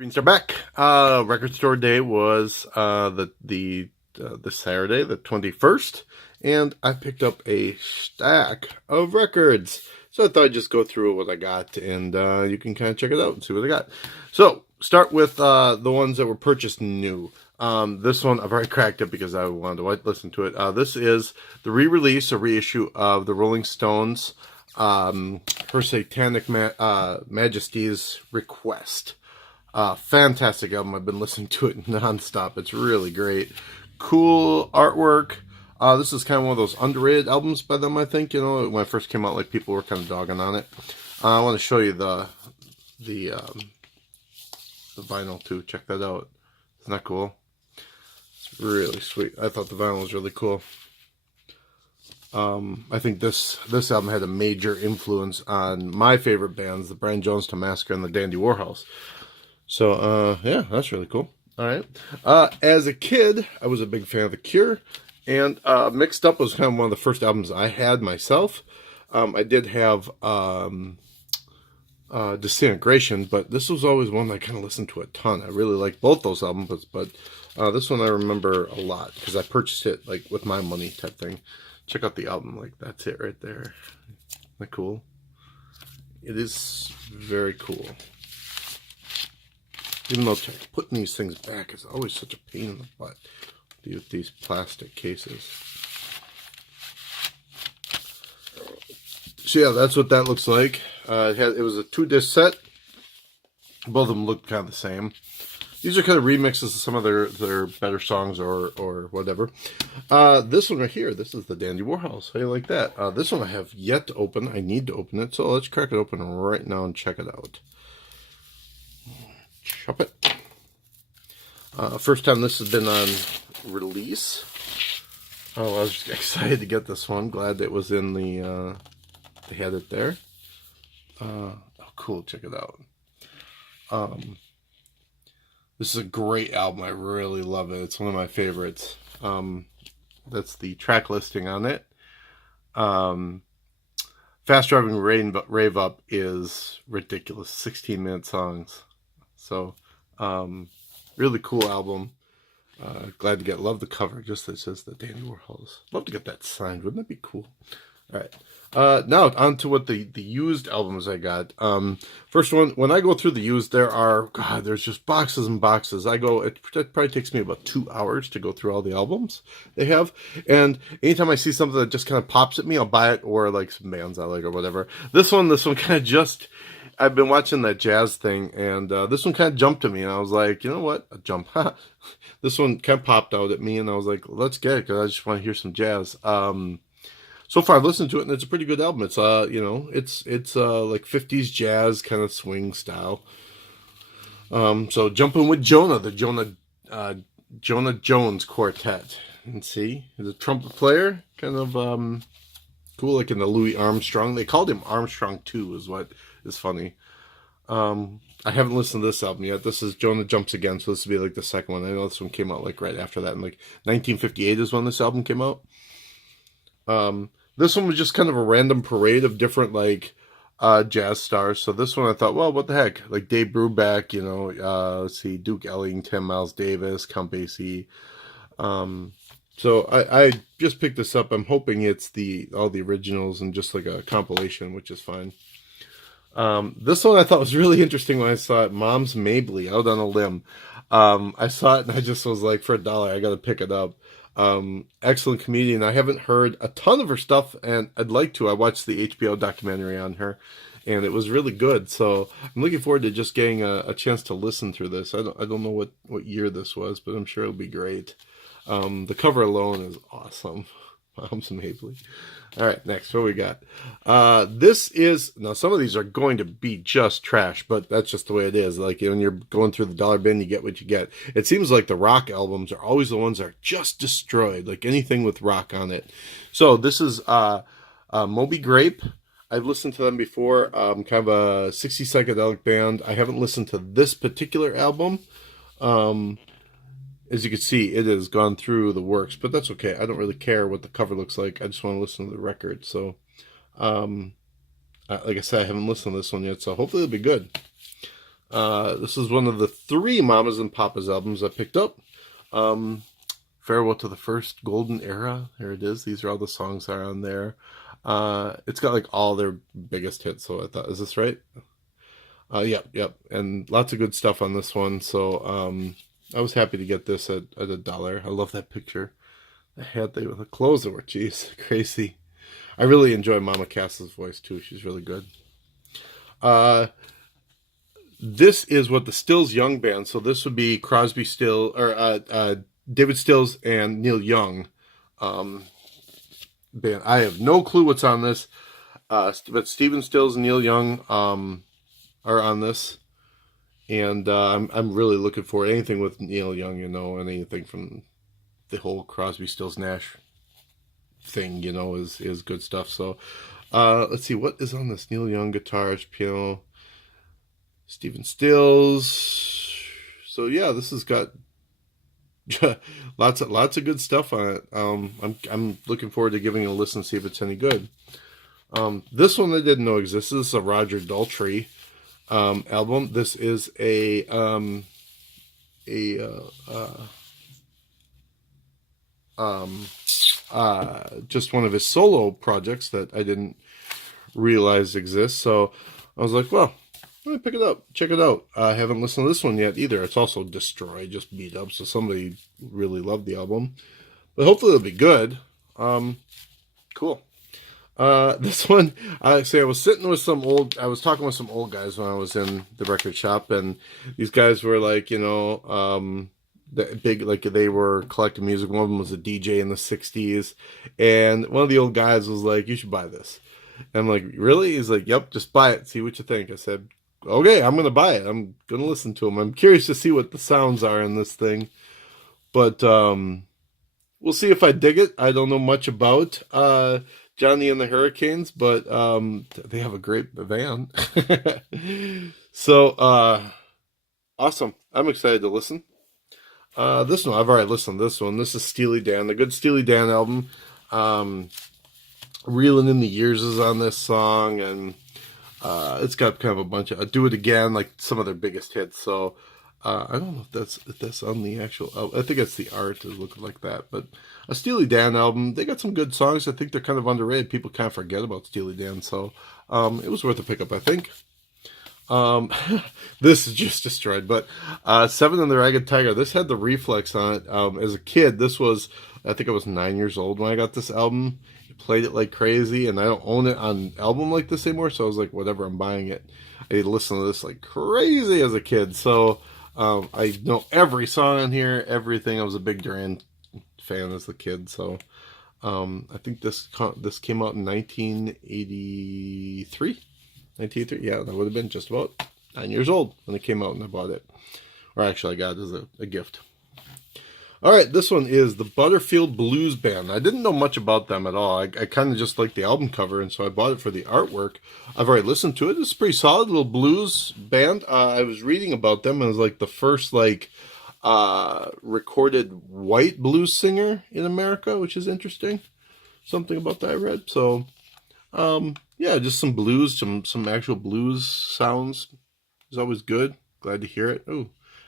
Greens are back. Record store day was this Saturday, the 21st, and I picked up a stack of records. So I thought I'd just go through what I got, and you can kind of check it out and see what I got. So start with the ones that were purchased new. This one I've already cracked it because I wanted to listen to it. This is the re-release or reissue of the Rolling Stones, Her Satanic Majesty's Request. Fantastic album. I've been listening to it nonstop. It's really great. Cool artwork. This is kind of one of those underrated albums by them, I think. You know, when it first came out, like, people were kind of dogging on it. I want to show you the vinyl too. Check that out. Isn't that cool? It's really sweet. I thought the vinyl was really cool. I think this album had a major influence on my favorite bands, the Brian Jonestown Massacre and the Dandy Warhols. So, yeah, that's really cool. All right. As a kid, I was a big fan of The Cure, and Mixed Up was kind of one of the first albums I had myself. I did have Disintegration, but this was always one that I kind of listened to a ton. I really liked both those albums, but this one I remember a lot because I purchased it like with my money type thing. Check out the album. Like, that's it right there. Isn't that cool? It is very cool. Even though putting these things back is always such a pain in the butt with these plastic cases. So yeah, that's what that looks like. It was a 2-disc set. Both of them looked kind of the same. These are kind of remixes of some of their better songs or whatever. This one right here, this is the Dandy Warhols. How do you like that? This one I have yet to open. I need to open it, so let's crack it open right now and check it out. Chop it. First time this has been on release. Oh, I was just excited to get this one. Glad it was in the, they had it there. Oh, cool. Check it out. This is a great album. I really love it. It's one of my favorites. That's the track listing on it. Fast Driving Rave Up is ridiculous. 16-minute songs. So, really cool album. Glad to get. Love the cover. Just that it says the Dandy Warhols. Love to get that signed. Wouldn't that be cool? All right. Now on to what the used albums I got. First one. When I go through the used, there's just boxes and boxes. It probably takes me about 2 hours to go through all the albums they have. And anytime I see something that just kind of pops at me, I'll buy it, or like some bands I like or whatever. This one kind of just. I've been watching that jazz thing, and this one kind of jumped to me, and I was like, you know what? A jump. This one kind of popped out at me, and I was like, let's get it, because I just want to hear some jazz. So far, I've listened to it, and it's a pretty good album. It's, it's like 50s jazz kind of swing style. So jumping with Jonah, the Jonah Jones Quartet. And see, he's a trumpet player, kind of cool, like in the Louis Armstrong. They called him Armstrong 2, is what is funny. I haven't listened to this album yet. This is Jonah Jumps Again, so this will be like the second one. I know this one came out like right after that, in like 1958 is when this album came out. This one was just kind of a random parade of different like jazz stars. So this one I thought, well, what the heck? Like Dave Brubeck, you know, let's see, Duke Ellington, Miles Davis, Count Basie. So I just picked this up. I'm hoping it's all the originals and just like a compilation, which is fine. This one I thought was really interesting when I saw it. Moms Mabley, Out on a Limb. I saw it and I just was like, for $1, I gotta pick it up. Excellent comedian. I haven't heard a ton of her stuff, and I'd like to. I watched the HBO documentary on her, and it was really good. So I'm looking forward to just getting a chance to listen through this. I don't know what year this was, but I'm sure it'll be great. The cover alone is awesome. Moms Mabley. All right, next, what we got? Now some of these are going to be just trash, but that's just the way it is. Like, when you're going through the dollar bin, you get what you get. It seems like the rock albums are always the ones that are just destroyed, like anything with rock on it. So this is Moby Grape. I've listened to them before. Kind of a 60s psychedelic band. I haven't listened to this particular album. As you can see, it has gone through the works, but that's okay. I don't really care what the cover looks like. I just want to listen to the record. So, like I said, I haven't listened to this one yet, so hopefully it'll be good. This is one of the 3 Mamas and Papas albums I picked up. Farewell to the First Golden Era. There it is. These are all the songs that are on there. It's got like all their biggest hits. So I thought, is this right? Yep. And lots of good stuff on this one. So I was happy to get this at $1. I love that picture. The hat, the clothes they were, jeez, crazy. I really enjoy Mama Cass's voice too. She's really good. This is what the Stills Young band. So this would be Crosby, Still, or David Stills and Neil Young band. I have no clue what's on this, but Stephen Stills and Neil Young are on this, and I'm really looking for anything with Neil Young, and anything from the whole Crosby, Stills, Nash thing, is good stuff. So let's see what is on this. Neil Young guitars, piano, Stephen Stills. So yeah, this has got lots of good stuff on it. I'm looking forward to giving it a listen, see if it's any good. This one I didn't know existed. This is a Roger Daltrey album. This is just one of his solo projects that I didn't realize exists. So I was like, well, let me pick it up, check it out. I haven't listened to this one yet either. It's also destroyed, just beat up. So somebody really loved the album, but hopefully it'll be good. Cool. This one, I was sitting with I was talking with some old guys when I was in the record shop, and these guys were like, the big, like they were collecting music. One of them was a DJ in the 60s, and one of the old guys was like, you should buy this. And I'm like, really? He's like, yep, just buy it, see what you think. I said, okay, I'm gonna buy it. I'm gonna listen to them. I'm curious to see what the sounds are in this thing, but we'll see if I dig it. I don't know much about Johnny and the Hurricanes, but they have a great van. So awesome. I'm excited to listen. This one, I've already listened to this one. This is Steely Dan, the good Steely Dan album. Reeling in the Years is on this song, and it's got kind of a bunch of Do It Again, like some of their biggest hits. So I don't know if that's on the actual album. I think it's the art is looking like that. But a Steely Dan album, they got some good songs. I think they're kind of underrated. People kind of forget about Steely Dan. So it was worth a pickup, I think. This is just destroyed. But Seven and the Ragged Tiger, this had the Reflex on it. As a kid, I think I was 9 years old when I got this album. Played it like crazy, and I don't own it on album like this anymore, so I was like, whatever, I'm buying it. I need to listen to this like crazy as a kid. So I know every song on here, everything. I was a big Duran fan as a kid. So I think this came out in 1983. Yeah, that would have been just about 9 years old when it came out, and I bought it. Or actually, I got it as a gift. All right, this one is the Butterfield Blues Band. I didn't know much about them at all. I kind of just liked the album cover, and so I bought it for the artwork. I've already listened to it. It's a pretty solid little blues band. I was reading about them, and it was like the first recorded white blues singer in America, which is interesting. Something about that I read. So, yeah, just some blues, some actual blues sounds is always good. Glad to hear it. Oh, I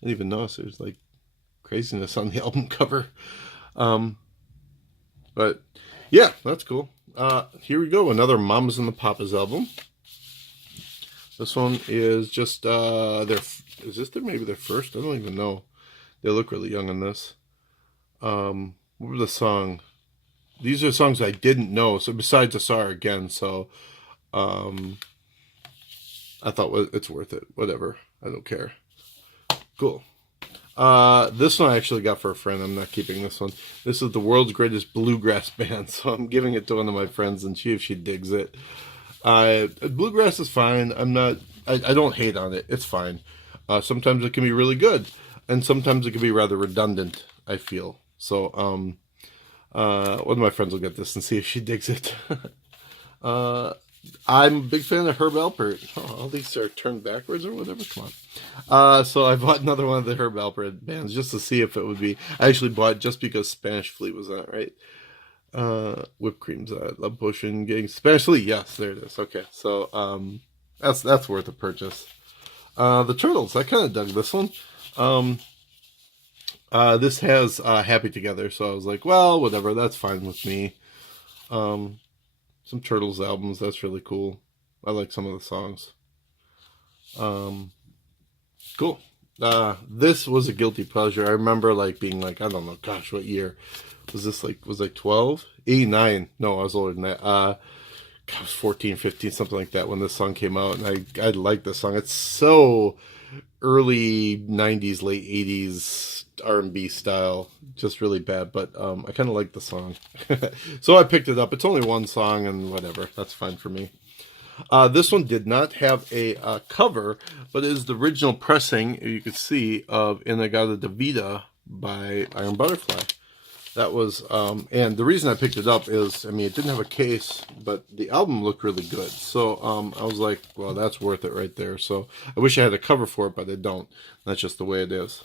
didn't even notice there's like craziness on the album cover. But yeah, that's cool. Here we go, another Mamas and the Papas album. This one is just maybe their first? I don't even know. They look really young in this. What was the song? These are songs I didn't know. So besides I Saw Her Again, so I thought it's worth it. Whatever. I don't care. Cool. This one I actually got for a friend. I'm not keeping this one. This is the World's Greatest Bluegrass Band, so I'm giving it to one of my friends and see if she digs it. Bluegrass is fine. I don't hate on it. It's fine. Sometimes it can be really good, and sometimes it can be rather redundant, I feel. So, one of my friends will get this and see if she digs it. I'm a big fan of Herb Alpert. Oh, all these are turned backwards or whatever. Come on. So I bought another one of the Herb Alpert bands just to see if it would be. I actually bought it just because Spanish Fleet was on it, right? Whipped Cream's on it. Love Potion, getting Spanish Fleet. Yes, there it is. Okay, so that's worth a purchase. The Turtles. I kind of dug this one. This has Happy Together, so I was like, well, whatever, that's fine with me. Some Turtles albums, that's really cool. I like some of the songs. Cool. This was a guilty pleasure. I remember like being like, I don't know, gosh, what year was this? Like, was like 12, 89? No, I was older than that. I was 14, 15, something like that when this song came out, and I like this song. It's so early 90s, late 80s R&B style, just really bad, but I kind of like the song. So I picked it up. It's only one song and whatever, that's fine for me. This one did not have a cover, but it is the original pressing, you could see, of In-A-Gadda-Da-Vida by Iron Butterfly. That was, and the reason I picked it up is, I mean, it didn't have a case, but the album looked really good. So I was like, well, that's worth it right there. So I wish I had a cover for it, but I don't. That's just the way it is.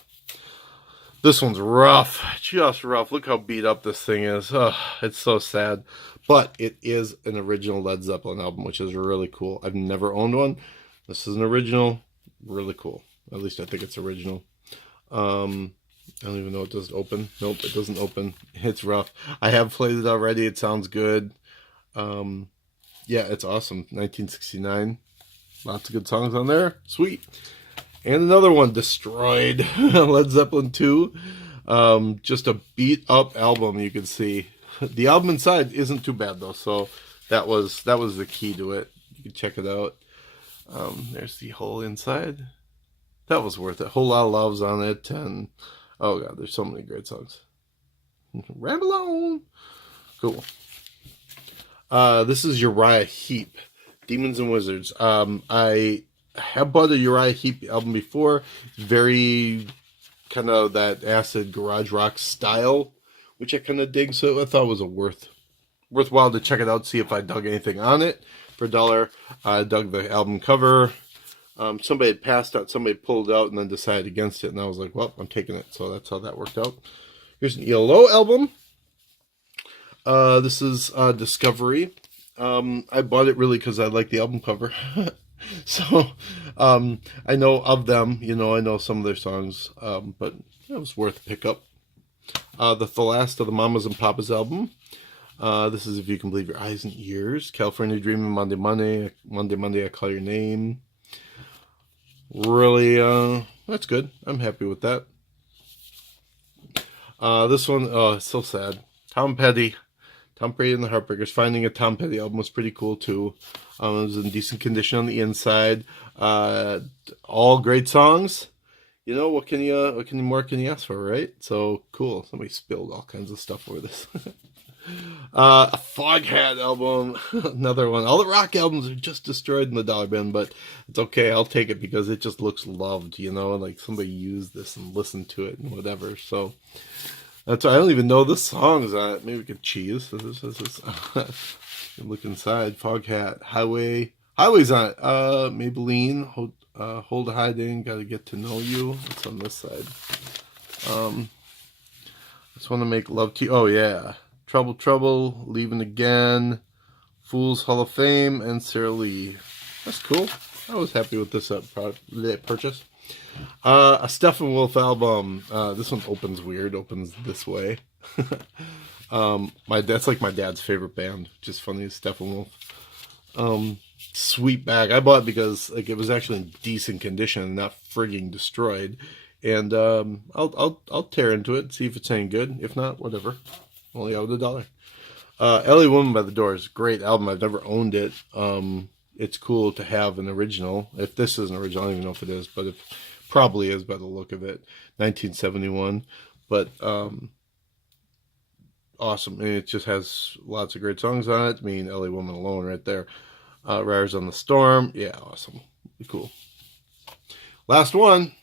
This one's rough, just rough. Look how beat up this thing is. Oh, it's so sad. But it is an original Led Zeppelin album, which is really cool. I've never owned one. This is an original. Really cool. At least I think it's original. I don't even know it doesn't open. Nope, it doesn't open. It's rough. I have played it already. It sounds good. Yeah, it's awesome. 1969. Lots of good songs on there. Sweet. And another one, Destroyed. Led Zeppelin 2. Just a beat up album, you can see. The album inside isn't too bad though, so that was the key to it. You can check it out. There's the whole inside. That was worth it. Whole Lot of Love's on it, and oh god, there's so many great songs. Ramble on. Cool. This is Uriah Heep, Demons and Wizards. I have bought a Uriah Heep album before. Very kind of that acid garage rock style, which I kind of dig. So I thought it was worthwhile to check it out, see if I dug anything on it. For $1, I dug the album cover. Somebody had passed out, somebody pulled out, and then decided against it, and I was like, well, I'm taking it. So that's how that worked out. Here's an ELO album. This is Discovery. I bought it really because I like the album cover. So I know of them, I know some of their songs, but it was worth a pickup. The last of the Mamas and Papas album. This is If You Can Believe Your Eyes and Ears. California Dreaming, Monday, Monday. Monday, Monday, I Call Your Name. Really, that's good. I'm happy with that. This one, oh, it's so sad. Tom Petty and the Heartbreakers. Finding a Tom Petty album was pretty cool too. It was in decent condition on the inside. All great songs. What more can you ask for, right? So cool. Somebody spilled all kinds of stuff over this. A Foghat album, another one. All the rock albums are just destroyed in the dollar bin, but it's okay. I'll take it because it just looks loved, like somebody used this and listened to it and whatever. So that's why I don't even know the songs on it. Maybe we could cheese. Look inside. Foghat, Highway's on it. Maybelline, Hold a Hiding, Gotta Get to Know You. It's on this side. Just Want to Make Love to You. Oh yeah. Trouble, Leaving Again, Fools Hall of Fame, and Sarah Lee. That's cool. I was happy with this purchase. A Steppenwolf album. This one opens weird. Opens this way. That's like my dad's favorite band. Which is funny. Steppenwolf. Sweet bag. I bought it because it was actually in decent condition, not frigging destroyed. And I'll tear into it, see if it's any good. If not, whatever. Only out $1. LA Woman by the Doors. Great album. I've never owned it. It's cool to have an original. If this is an original, I don't even know if it is, but it probably is by the look of it. 1971. But awesome. And it just has lots of great songs on it. I mean, LA Woman alone right there. Riders on the Storm. Yeah, awesome. Cool. Last one.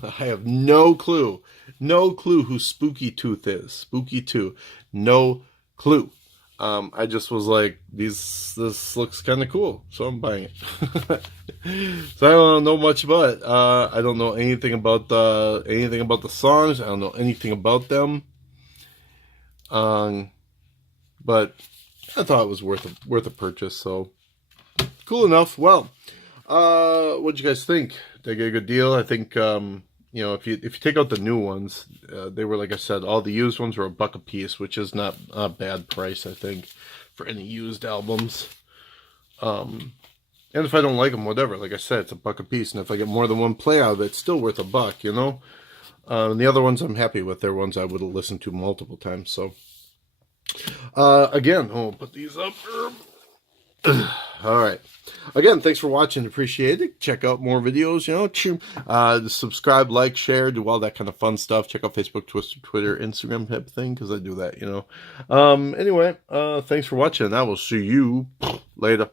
I have no clue who Spooky Tooth is. Spooky Tooth. No clue. I just was like, this looks kind of cool, so I'm buying it. So I don't know much about it. I don't know anything about the songs. I don't know anything about them. But I thought it was worth a purchase. So cool enough. Well, what'd you guys think? They get a good deal. I think you know, if you take out the new ones, they were, like I said, all the used ones were $1 a piece, which is not a bad price, I think, for any used albums. And if I don't like them, whatever. Like I said, it's $1 a piece, and if I get more than one play out of it, it's still worth $1, you know. And the other ones I'm happy with. They're ones I would have listened to multiple times. So again, I'll put these up. All right. Again, thanks for watching. Appreciate it. Check out more videos, you know. Subscribe, like, share, do all that kind of fun stuff. Check out Facebook, Twitter, Instagram type of thing, because I do that, you know. Anyway, thanks for watching. I will see you later.